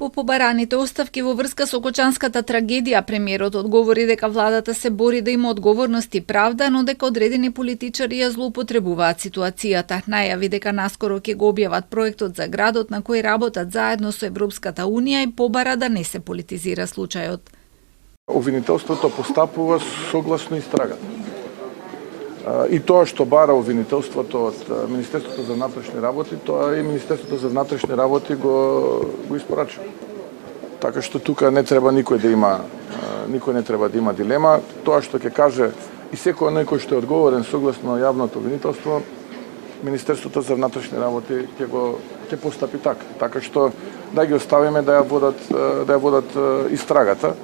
По побараните оставки во врска со Кочанската трагедија, премиерот одговори дека владата се бори да има одговорност и правда, но дека одредени политичари ја злоупотребуваат ситуацијата. Најави дека наскоро ќе го објават проектот за градот на кој работат заедно со Европската унија и побара да не се политизира случајот. Обвинителството постапува согласно истрагата. И тоа што бара обвинителството од Министерството за внатрешни работи, тоа и Министерството за внатрешни работи го испорачува. Така што тука не треба никој не треба да има дилема. Тоа што ќе каже и секој некој што е одговорен согласно јавното обвинителство, Министерството за внатрешни работи ќе постапи така. Така што да ги оставиме да ја водат истрагата.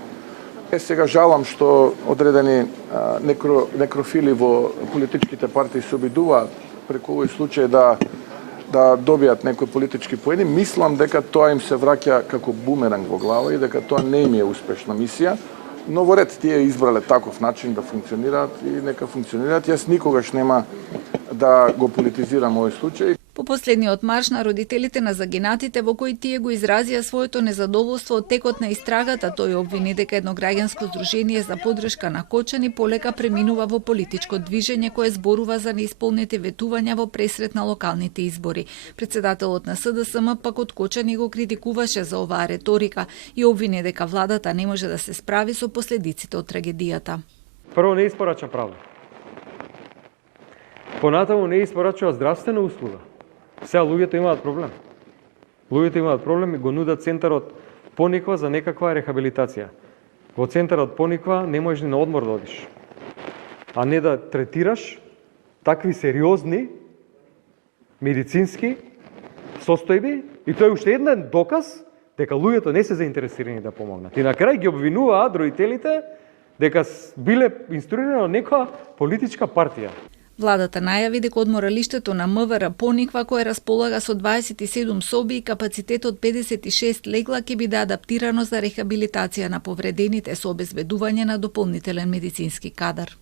Сега жалам што одредени некрофили во политичките партии се обидуваат преку овој случај да добијат некои политички поени. Мислам дека тоа им се враќа како бумеранг во глава и дека тоа не им е успешна мисија, но во ред тие избрале таков начин да функционираат и нека функционираат. Јас никогаш нема да го политизирам овој случај. По последниот марш на родителите на загинатите во кој тие го изразија своето незадоволство од текот на истрагата, тој обвини дека едно граѓанско здружение за поддршка на Кочани полека преминува во политичко движење кое зборува за неисполнети ветувања во пресрет на локалните избори. Председателот на СДСМ пак од Кочани го критикуваше за оваа реторика и обвини дека владата не може да се справи со последиците од трагедијата. Прво не испорача правда. Понатаму не испорачува здравствена услуга. Сега луѓето имаат проблем. Луѓето имаат проблем и го нудат центарот Пониква за некаква рехабилитација. Во центарот Пониква не можеш ни на одмор да одиш. А не да третираш такви сериозни медицински состојби и тоа е уште еден доказ дека луѓето не се заинтересирани да помогнат. И на крај ги обвинуваат родителите дека биле инструирани од некоја политичка партија. Владата најави дека одморалиштето на МВР Пониква, кое располага со 27 соби и капацитет од 56 легла, ќе биде адаптирано за рехабилитација на повредените со обезбедување на дополнителен медицински кадар.